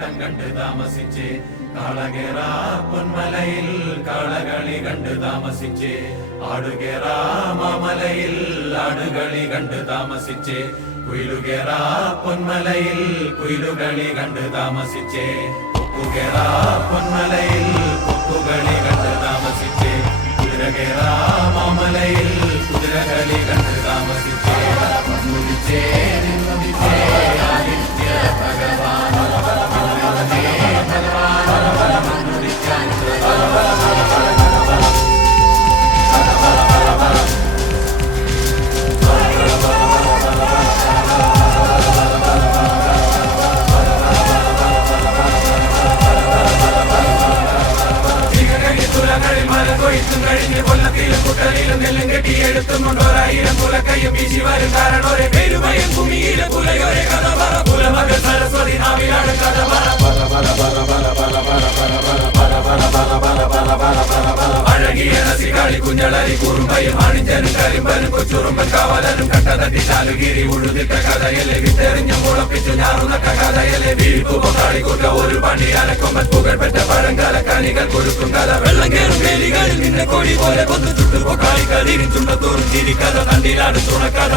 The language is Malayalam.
ആട്ടം കണ്ട് താമസിച്ച് കാളകേറ പൊന്മലയിൽ കാളകളി കണ്ട് താമസിച്ച് ആടുകേറ മാമലയിൽ ആടുകളി കണ്ട് താമസിച്ച് കുയിലുകേറ പൊന്മലയിൽ കുയിലുകളി കണ്ട് താമസിച്ച് കൊക്കുകേറ പൊന്മലയിൽ കൊക്കുകളി കണ്ട് താമസിച്ച് കുതിരകേറ മാമലയിൽ കുതിരകളി കണ്ട് താമസിച്ച് മുടിച്ചേ നിന്നുദിച്ചേ ആദിത്യ ഭഗവാൻ കഴിഞ്ഞ് കൊല്ലത്തിലും കുട്ടലിലും നെല്ലും കെട്ടിയെടുത്തുകൊണ്ടോരായിരം കുലക്കയും വീശി വരും കാരണോരെ പെരുമയും ഭൂമിയിലെ പുലയോരെ കഥ പറ പുലമകൾ സരസ്വതി നാവിലാണ് കഥ അഴകിയ നസികാളി കുഞ്ഞളരി കുറുമ്പയും അണിഞ്ചനും കരിമ്പനും കൊച്ചുറുമ്പൻ കാവലനും കട്ടതട്ടി ചാലുകീരി ഉഴുതിട്ട കഥയലെ വിത്തെറിഞ്ഞു മുളപ്പിച്ചു ഞാറുനട്ട കഥയലെ വീഴ്പു പൊക്കാളിക്കൂട്ട ഒരു പണി അലക്കൊമ്പൻ പുകഴ്പെട്ട പഴങ്കാല കനികൾ കൊടുക്കും കഥ വെള്ളം കയറും വേലികളിൽ നിന്നെ കൊടി പോലെ കൊന്നു ചുട്ടു പൊക്കാളിക്കരിച്ചുണ്ടത്തോറും ചിരിക്കഥ തണ്ടിലാണ് തുണക്കഥ